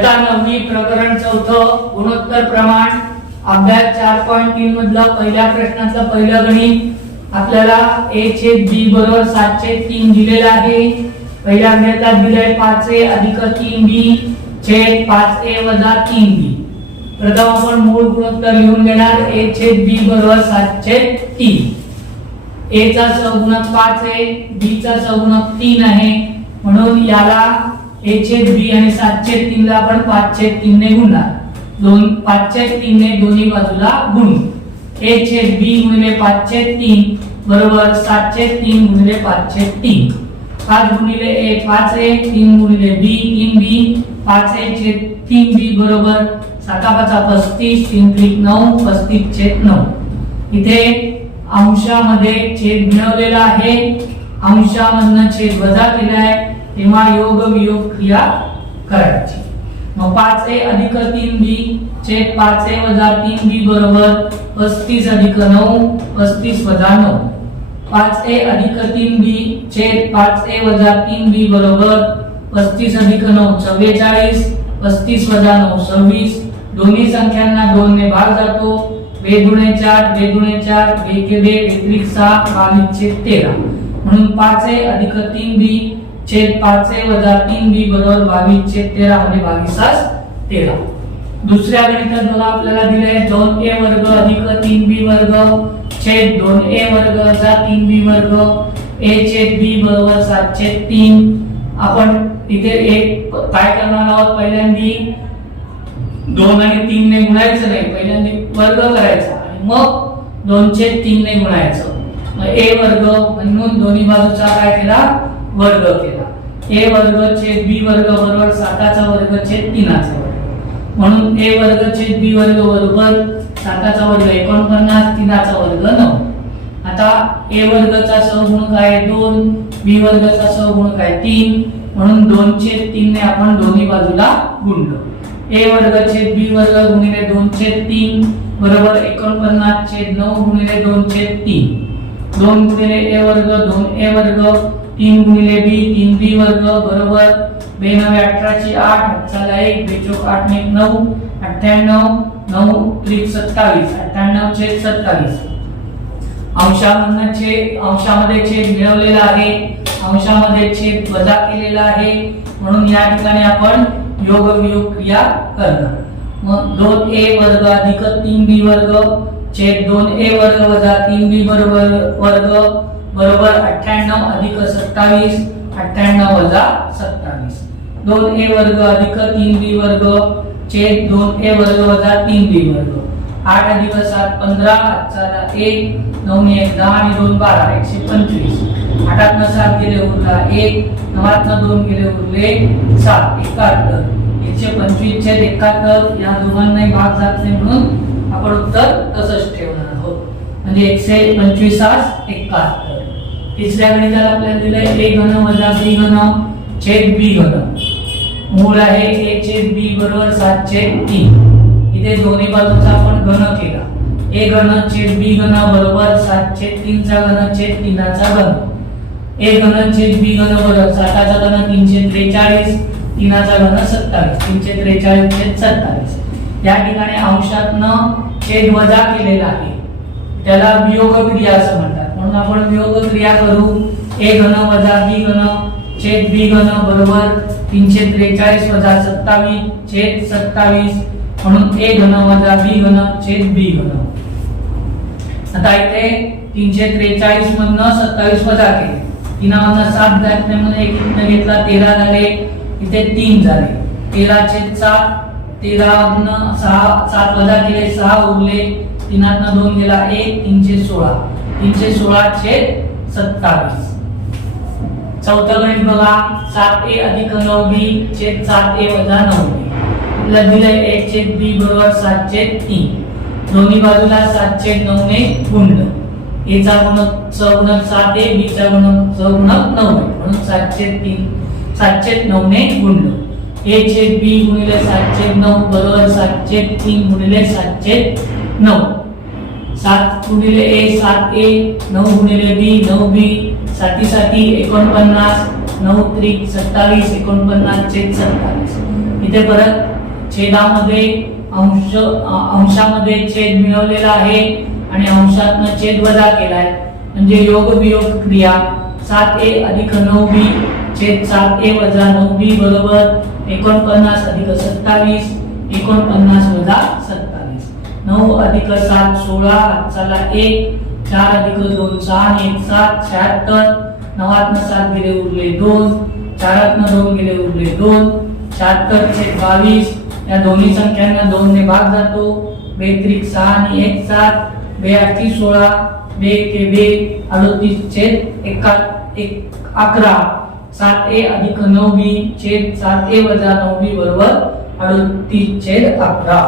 नववी प्रकरण 4 गुणोत्तर प्रमाण अभ्यास 4.3 मधलं पहिल्या प्रश्नाचं पहिलं गणित आपल्याला a छेद b बरोबर 7/3 दिलेला आहे. पहिल्या गणितात दिले 5a अधिक 3b छेद 5a वजा 3b. प्रथम आपण मूळ गुणोत्तर लिहून घेणार. a छेद b बरोबर 7/3. a चा सहगुणक 5 आहे, b चा सहगुणक 3 आहे, म्हणून याला a छेद b आणि 7/3 ला आपण 5/3 ने गुणणार. 5/3 ने दोन्ही बाजूला गुणू. a छेद b गुणिले 5/3 बरोबर 7/3 गुणिले 5/3. 5 गुणिले a 5a, 3 गुणिले b 3b, 5a छेद 3b बरोबर 7×5 = 35, 3 × 9 35/9. इथे अंशामध्ये छेद मिळवलेला आहे, अंशामधनं छेद वजा केला आहे, तेव्हा योग वियोग क्रिया करायची. मग 5a अधिक 3b छेद 5a वजा 3b बरोबर 35 अधिक 9 35 वजा 9. 5a अधिक 3b छेद 5a वजा 3b बरोबर 35 अधिक 9 44, 35 वजा 9 26. दोन्ही संख्यांना 2 ने भाग जातो. 2 दुणे 4, 2 दुणे 4, 2 के 2 व्यतिरिक्त 6 22/13. म्हणून 5a अधिक 3b छेद 5a वजा 3b बरोबर 22/13 मध्ये 22/13. दुसऱ्या गणितात बघा आपल्याला दिले 2a वर्ग अधिक 3b वर्ग छेद 2a वर्ग वजा 3b वर्ग. a छेद b बरोबर 7/3. आपण इथे एक काय करणार आहोत, पहिल्यांदी 2 आणि 3 ने गुणायचं नाही, पहिल्यांदी वर्ग करायचा आणि मग 2/3 ने गुणायचं. मग a वर्ग म्हणून दोन्ही बाजूचा काय केला, वर्ग केला. a वर्ग छेद b वर्ग बरोबर 7चा वर्ग छेद 3चा वर्ग. म्हणून a वर्ग छेद b वर्ग बरोबर 7चा वर्ग 49, 3चा वर्ग 9. आता a वर्गचा सहगुणक आहे 2, b वर्गचा सहगुणक आहे 3, म्हणून 2/3 ने आपण दोन्ही बाजूला गुणलो. a वर्ग छेद b वर्ग गुणिले 2/3 बरोबर 49/9 गुणिले 2/3. 2 गुणिले a वर्ग 2a वर्ग, 3 गुणिले b 3b वर्ग बरोबर 2 9 18 8 चला 1 2 8 1 9 98 9 3 27 98/27. अंशामध्ये छेद मिळवलेला आहे, अंशामध्ये छेद वजा केलेला आहे, म्हणून या ठिकाणी आपण योग वियोग क्रिया करणार. मग 2a वर्ग अधिक 3b वर्ग छेद 2a वर्ग वजा 3b वर्ग बरोबर 98 अधिक 27 98 वजा 27. 2a वर्ग अधिक 3b वर्ग छेद 2a वर्ग वजा 3b वर्ग. 8 अधिक 7 15 चला 1 9 1 10 आणि 2 12 125. 8 7 गेले उरला 1, 9 2 गेले उरले 7 71. 125 छेद 71. या दोघांनाही भाग जात नाही म्हणून आपण उत्तर तसंच ठेवणार आहोत, म्हणजे 125/71. तिसऱ्या गणिताला आपल्याला दिलंय a घन वजा b घन छेद b घन. मूळ आहे a छेद b बरोबर 7/3. इथे दोन्ही बाजूचा आपण घन केला. a घन छेद b घन बरोबर 7/3 चा घन छेद 3चा घन. a घन छेद b घन बरोबर 7चा घन 343, 3चा घन 27, 343/27. या ठिकाणी अंशातनं छेद वजा केलेला आहे, त्याला वियोग क्रिया असं म्हणतात, म्हणून आपण वियोग क्रिया करू. a घन वजा b घन छेद b घन बरोबर 343 वजा 27/27, म्हणून a घन वजा b घन छेद b घन. आता इथे 343 मधनं 27 वजा केले, 3 मधनं 7 जात नाही म्हणून 1 ने घेतला 13 झाले, इथे 3 झाले. 13/7, 13 मधनं 7 वजा केले 6 उरले, 3 मधनं 2 गेला 1 316, 316/27. चौथं गणित बघा 7a अधिक 9b छेद 7a वजा 9b. आपल्याला दिलंय a छेद b बरोबर 7/3. दोन्ही बाजूला 7/9 ने गुणलं. a चा सहगुणक 7a, b चा सहगुणक 9 आहे, म्हणून 7/9 ने गुणलं. a छेद b गुणिले 7/9 बरोबर 7/3 गुणिले 7/9. 7 गुणिले a 7a, 9 गुणिले b 9b, 7 49, 9 त्रिक 27 49/27. इथे परत छेदामध्ये अंशामध्ये छेद मिळवलेला आहे आणि अंशातनं छेद वजा केलाय, म्हणजे योग वियोग क्रिया 7a अधिक 9b छेद 7a वजा 9b बरोबर 49 अधिक 27 49 वजा 27. 9 अधिक 7 16 चला 1 4 अधिक 2 6 आणि 1 7 76. 9 7 गेले उरले 2 4 2 गेले उरले 2 76 छेद 22. या दोन्ही संख्यांना 2 ने भाग जातो. 2 त्रिक 6 आणि 1 7 2 8 16 2 के 2 38 छेद 11. 7a अधिक 9b छेद 7a वजा 9b बरोबर 38 छेद 11.